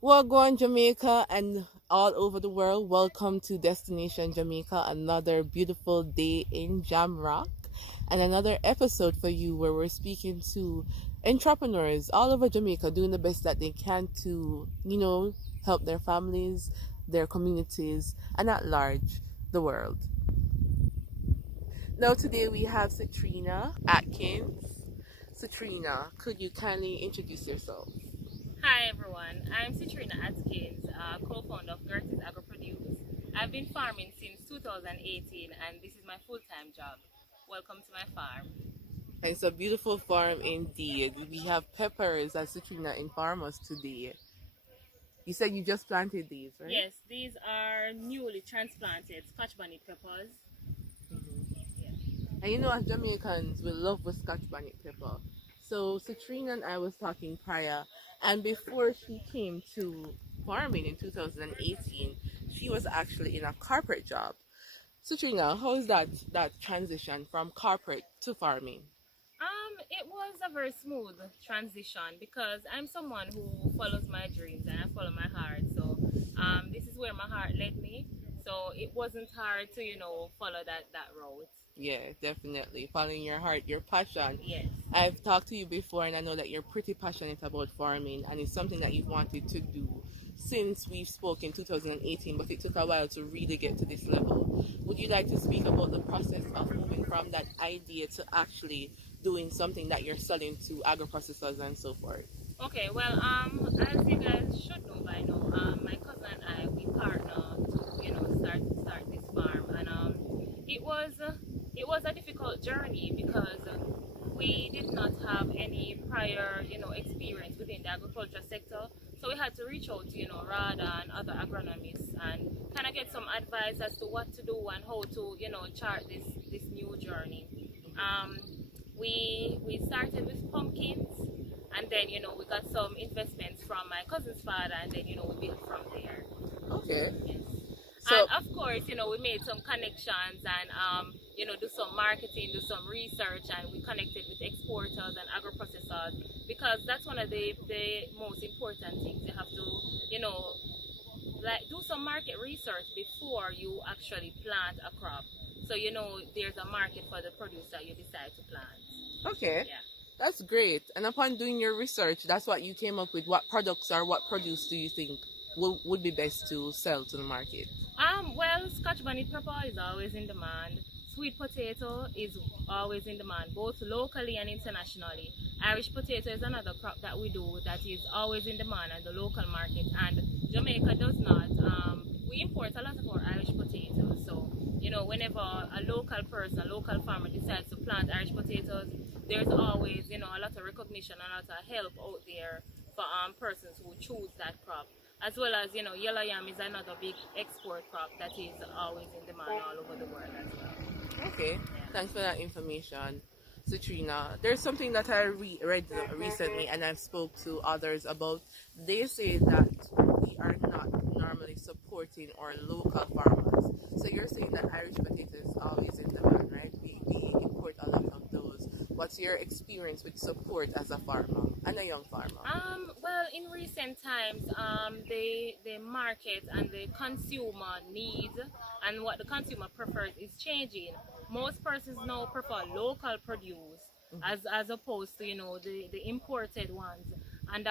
Well, go on Jamaica and all over the world. Welcome to Destination Jamaica, another beautiful day in Jamrock, and another episode for you where we're speaking to entrepreneurs all over Jamaica doing the best that they can to, help their families, their communities, and at large, the world. Now, today we have Citrina Atkins. Citrina, could you kindly introduce yourself? Hi everyone, I'm Citrina Atkins, co-founder of Gertie's Agro Produce. I've been farming since 2018 and this is my full-time job. Welcome to my farm. And it's a beautiful farm indeed. We have peppers as Citrina inform us today. You said you just planted these, right? Yes, these are newly transplanted Scotch bonnet peppers. And as Jamaicans, we love with Scotch bonnet pepper. So Citrina and I was talking prior, and before she came to farming in 2018, she was actually in a corporate job. Citrina, how is that transition from corporate to farming? It was a very smooth transition because I'm someone who follows my dreams and I follow my heart. So this is where my heart led me. So it wasn't hard to, follow that route. Yeah, definitely. Following your heart, your passion. Yes. I've talked to you before and I know that you're pretty passionate about farming and it's something that you've wanted to do since we've spoke in 2018, but it took a while to really get to this level. Would you like to speak about the process of moving from that idea to actually doing something that you're selling to agro processors and so forth? Okay, well, as you guys should know by now, my cousin and I we partner to start this farm, and it was a difficult journey because we did not have any prior experience within the agriculture sector, so we had to reach out to RADA and other agronomists and kind of get some advice as to what to do and how to chart this new journey. Um, we started with pumpkins and then we got some investments from my cousin's father and then we built from there. Okay. Yes. And So, of course we made some connections and do some marketing, do some research, and we connected with exporters and agro processors because that's one of the most important things. You have to like do some market research before you actually plant a crop, so there's a market for the produce that you decide to plant. okay. Yeah. That's great. And upon doing your research, that's what you came up with. What products or what produce do you think would be best to sell to the market? Well, Scotch bonnet pepper is always in demand. Sweet potato is always in demand, both locally and internationally. Irish potato is another crop that we do that is always in demand at the local market, and Jamaica does not. We import a lot of our Irish potatoes, so whenever a local person, a local farmer decides to plant Irish potatoes, there's always a lot of recognition and a lot of help out there for persons who choose that crop, as well as yellow yam is another big export crop that is always in demand all over the world as well. Okay, Yeah. thanks for that information, Citrina. There's something that I read recently and I've spoke to others about. They say that we are not normally supporting our local farmers. So you're saying that Irish potato is always in demand, right? We import a lot of those. What's your experience with support as a farmer and a young farmer? Well, in recent times, the market and the consumer needs and what the consumer prefers is changing. Most persons now prefer local produce as opposed to the imported ones. And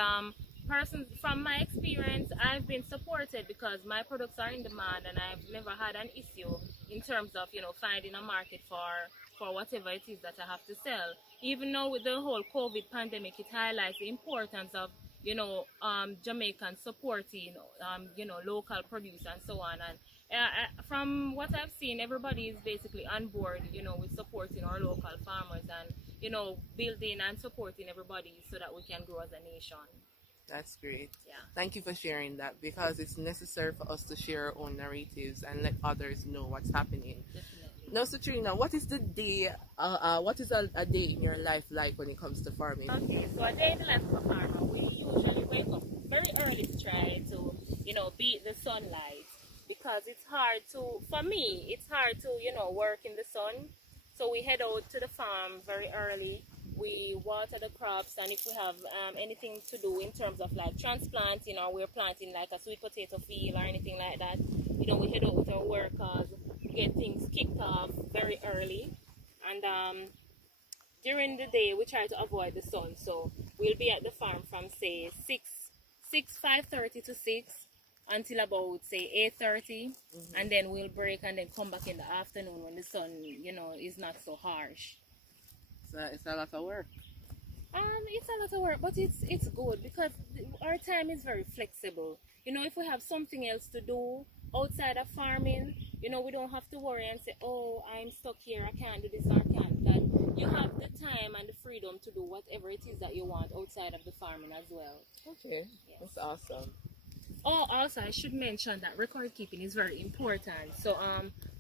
persons from my experience, I've been supported because my products are in demand and I've never had an issue in terms of finding a market for whatever it is that I have to sell. Even now with the whole COVID pandemic, it highlights the importance of Jamaicans supporting local produce and so on. And from what I've seen, everybody is basically on board, with supporting our local farmers and building and supporting everybody so that we can grow as a nation. That's great. Yeah, Thank you for sharing that because it's necessary for us to share our own narratives and let others know what's happening. definitely. Now, Satrina, what is the day? What is a day in your life like when it comes to farming? Okay, so a day in the life of a farmer, we usually wake up very early to try to, beat the sunlight because it's hard to, for me, it's hard to, work in the sun. So we head out to the farm very early we water the crops, and if we have anything to do in terms of like transplanting, or we're planting like a sweet potato field or anything like that, we head out with our workers, get things kicked off very early, and during the day we try to avoid the sun, so we'll be at the farm from say 5:30 to 6 until about say 8:30, and then we'll break and then come back in the afternoon when the sun is not so harsh. So it's a lot of work. It's a lot of work, but it's good because our time is very flexible. If we have something else to do outside of farming, we don't have to worry and say, oh, I'm stuck here, I can't do this or I can't do that. You have the time and the freedom to do whatever it is that you want outside of the farming as well. Okay, yes. That's awesome. Oh, also I should mention that record keeping is very important. So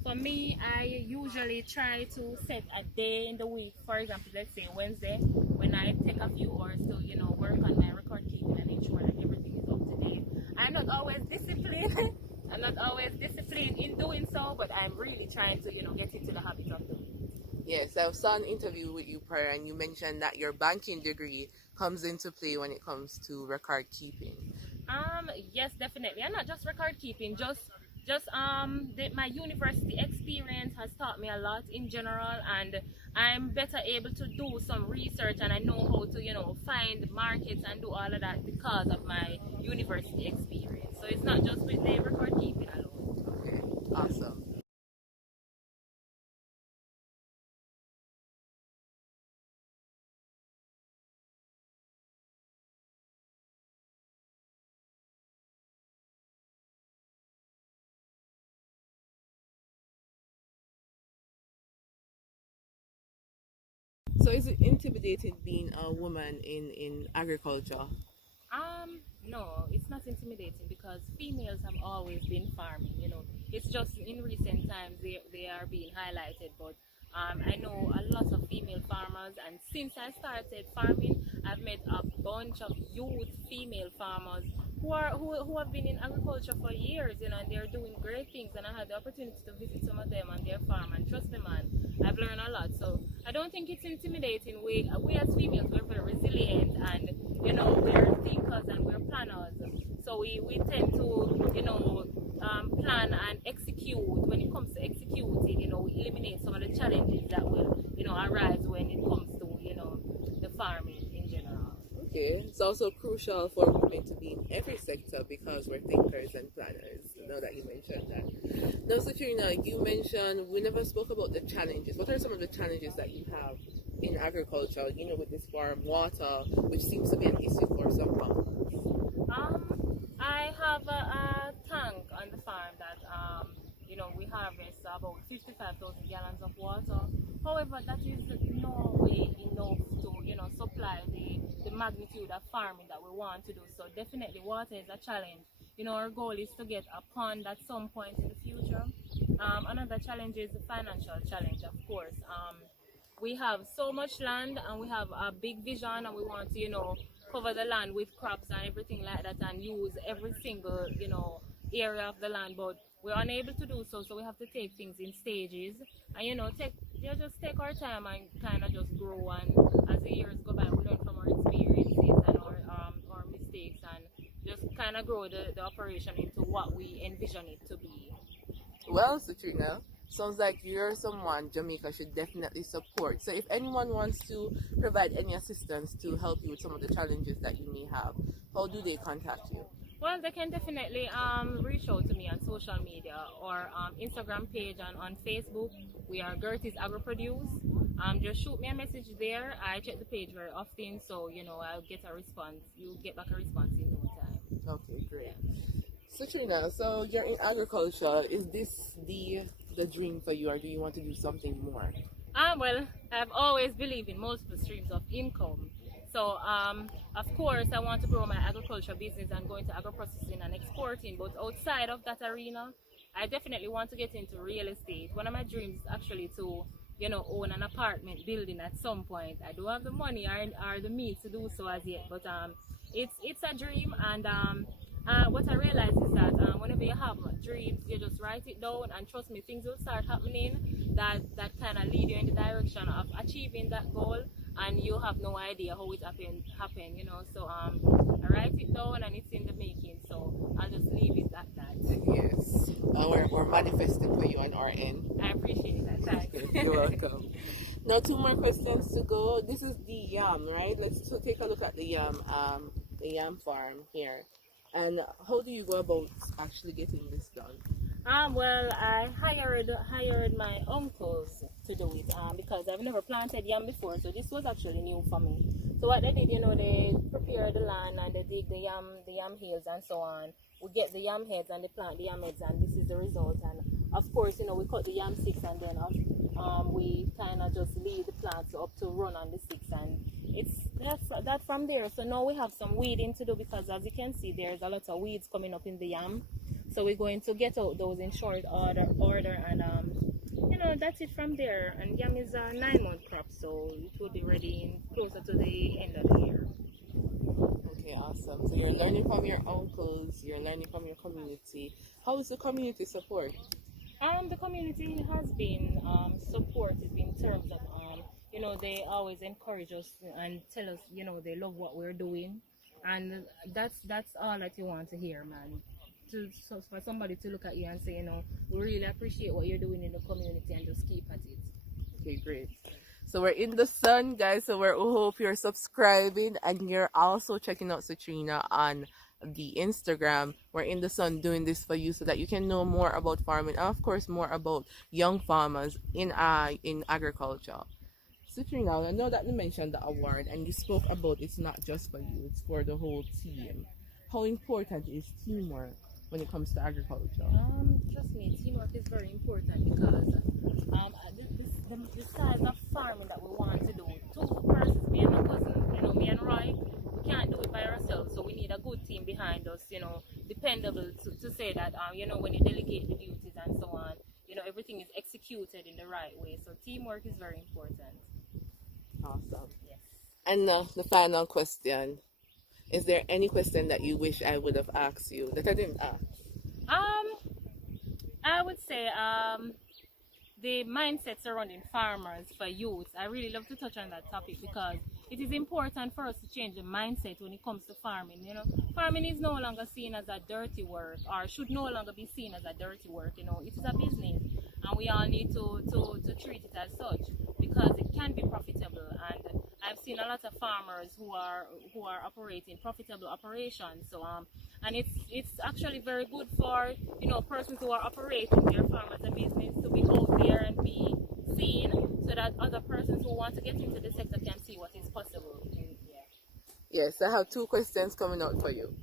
for me, I usually try to set a day in the week. For example, let's say Wednesday, when I take a few hours to work on my record keeping and ensure that everything is up to date. I'm not always disciplined. I'm not always disciplined in doing so, but I'm really trying to get into the habit of doing it. Yes, I saw an interview with you prior, and you mentioned that your banking degree comes into play when it comes to record keeping. Yes, definitely, and not just record keeping, just my university experience has taught me a lot in general, and I'm better able to do some research, and I know how to find markets and do all of that because of my university experience. So it's not just with the record keeping alone. Okay, awesome. So is it intimidating being a woman in agriculture? No, it's not intimidating because females have always been farming. It's just in recent times they are being highlighted. But I know a lot of female farmers, and since I started farming, I've met a bunch of youth female farmers who have been in agriculture for years, and they're doing great things. And I had the opportunity to visit some of them on their farm, and trust me, man, I've learned a lot. So I don't think it's intimidating. We as females, we're very resilient, and we're thinkers and we're planners. So we tend to plan and execute. When it comes to executing, we eliminate some of the challenges that will arise when it comes to the farming in general. Okay, it's also crucial for women to be in every sector because we're thinkers and planners. Now that you mentioned that. Now, Satrina, you mentioned we never spoke about the challenges. What are some of the challenges that you have in agriculture? With this farm water, which seems to be an issue for some farmers. I have a tank on the farm that we harvest about 55,000 gallons of water. However, that is no way enough to supply the magnitude of farming that we want to do. So definitely water is a challenge. Our goal is to get a pond at some point in the future. Another challenge is the financial challenge, of course. We have so much land and we have a big vision, and we want to cover the land with crops and everything like that, and use every single area of the land, but we're unable to do so. So we have to take things in stages, and just take our time and kind of just grow. And as the years go by, we learn from our experiences and our mistakes, and just kind of grow the operation into what we envision it to be. Well, Satrina, sounds like you're someone Jamaica should definitely support. So if anyone wants to provide any assistance to help you with some of the challenges that you may have, how do they contact you? Well, they can definitely reach out to me on social media or Instagram page, and on Facebook. We are Gertie's Agro-Produce. Just shoot me a message there. I check the page very often, so I'll get a response. You'll get back a response in no time. Okay, great. Satrina, so you're in agriculture. Is this the dream for you, or do you want to do something more? Well, I've always believed in multiple streams of income. So, of course, I want to grow my agriculture business and go into agro-processing and exporting. But outside of that arena, I definitely want to get into real estate. One of my dreams is actually to, own an apartment building at some point. I don't have the money or the means to do so as yet, but it's a dream. And what I realize is that whenever you have dreams, you just write it down, and trust me, things will start happening that kind of lead you in the direction of achieving that goal. and you have no idea how it happened, you know. So I write it down and it's in the making. So I'll just leave it at that. Yes. We're manifesting for you on our end. I appreciate that. Thanks. You're welcome. Now, two more questions to go. This is the yam, right? Let's take a look at the yam farm here. And how do you go about actually getting this done? Well, I hired my uncles to do it because I've never planted yam before, so this was actually new for me. So what they did, you know, they prepare the land and they dig the yam hills and so on. We get the yam heads and they plant the yam heads, and this is the result. And of course, you know, we cut the yam sticks and then we kind of just leave the plants up to run on the sticks, and that's that from there. So now we have some weeding to do because, as you can see, there's a lot of weeds coming up in the yam. So we're going to get out those in short order and you know, that's it from there. And yam is a 9-month crop, so it will be ready closer to the end of the year. Okay, awesome. So you're learning from your uncles, you're learning from your community. How is the community support? The community has been supportive in terms of you know, they always encourage us and tell us, you know, they love what we're doing, and that's all that you want to hear, man. So for somebody to look at you and say, you know, we really appreciate what you're doing in the community, and just keep at it. Okay, great. So we're in the sun, guys. So we hope you're subscribing and you're also checking out Citrina on the Instagram. We're in the sun doing this for you so that you can know more about farming and of course more about young farmers in agriculture. Citrina, I know that you mentioned the award and you spoke about it's not just for you, it's for the whole team. How important is teamwork when it comes to agriculture? Trust me, teamwork is very important because the size of farming that we want to do, two persons, me and my cousin, you know, me and Roy, we can't do it by ourselves, so we need a good team behind us, you know, dependable to say that, you know, when you delegate the duties and so on, you know, everything is executed in the right way. So teamwork is very important. Awesome. Yes. And the final question. Is there any question that you wish I would have asked you that I didn't ask? I would say the mindset surrounding farmers for youth. I really love to touch on that topic because it is important for us to change the mindset when it comes to farming. You know, farming is no longer seen as a dirty work, or should no longer be seen as a dirty work. You know, it is a business, and we all need to treat it as such because it can be profitable. And I've seen a lot of farmers who are operating profitable operations. So and it's actually very good for, you know, persons who are operating their farm as a business to be out there and be seen, so that other persons who want to get into the sector can see what is possible. Yeah. Yes, I have two questions coming out for you.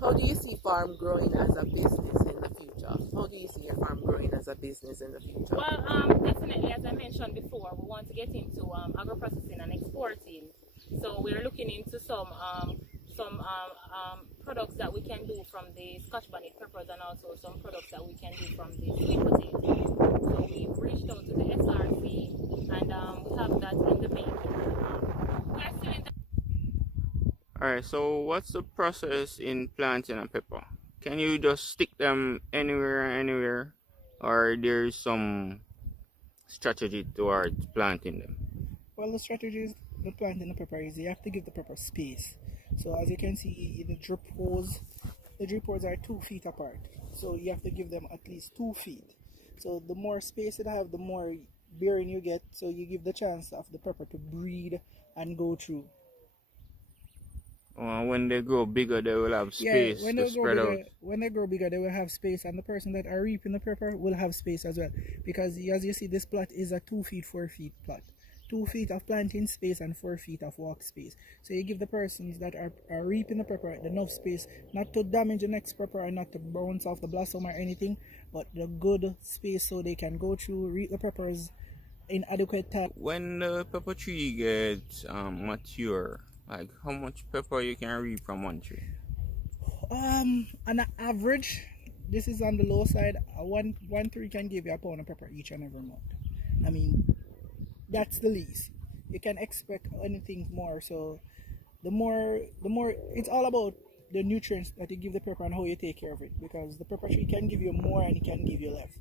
How do you see farm growing as a business in the future? How do you see your farm growing as a business in the future? Well, definitely, as I mentioned before, we want to get into agro-processing and exporting. So we're looking into some products that we can do from the Scotch bonnet peppers, and also some products that we can do from the sweet potato. So we've reached out to the SRC, and we have that in the making. We're still in the Alright, so what's the process in planting a pepper? Can you just stick them anywhere, or there's some strategy towards planting them? Well, the strategy is the planting the pepper is you have to give the pepper space. So as you can see, the drip hose are 2 feet apart. So you have to give them at least 2 feet. So the more space it have, the more bearing you get. So you give the chance of the pepper to breathe and go through. When they grow bigger, they will have space to spread out. When they grow bigger, they will have space, and the person that are reaping the pepper will have space as well. Because as you see, this plot is a 2 feet, 4 feet plot. 2 feet of planting space and 4 feet of walk space. So you give the persons that are reaping the pepper enough space, not to damage the next pepper or not to bounce off the blossom or anything, but the good space so they can go through, reap the peppers in adequate time. When the pepper tree gets mature, like how much pepper you can reap from one tree? On an average, this is on the low side. One tree can give you a pound of pepper each and every month. I mean, that's the least. You can expect anything more. So the more it's all about the nutrients that you give the pepper and how you take care of it, because the pepper tree can give you more and it can give you less.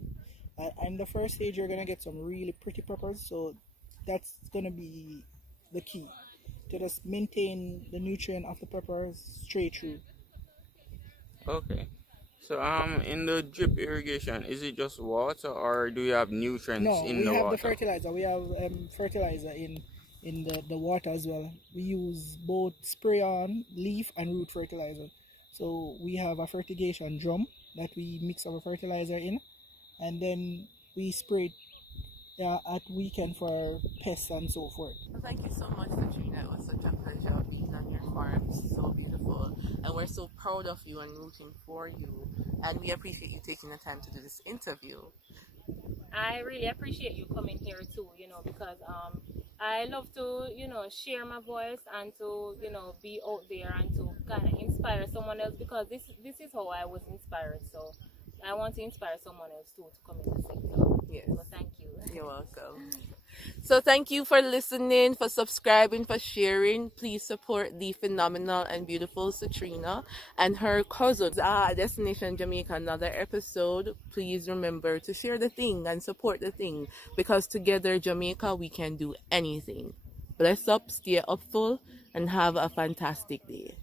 And the first stage you're gonna get some really pretty peppers, so that's gonna be the key to just maintain the nutrient of the pepper straight through. Okay. So in the drip irrigation, is it just water or do you have nutrients No, in we the have the water? fertilizer. We have fertilizer in the water as well. We use both spray on, leaf, and root fertilizer. So we have a fertigation drum that we mix our fertilizer in, and then we spray it at weekend for pests and so forth. Well, thank you so much, Katrina. It was such a pleasure being on your farm. So beautiful. And we're so proud of you and rooting for you. And we appreciate you taking the time to do this interview. I really appreciate you coming here too, because I love to, share my voice and to, be out there and to kind of inspire someone else, because this is how I was inspired. So I want to inspire someone else too to come in the sector. Yes. So thank you. You're welcome. So thank you for listening, for subscribing, for sharing. Please support the phenomenal and beautiful Citrina and her cousins. Destination Jamaica, another episode. Please remember to share the thing and support the thing, because together, Jamaica, we can do anything. Bless up, stay upful, and have a fantastic day.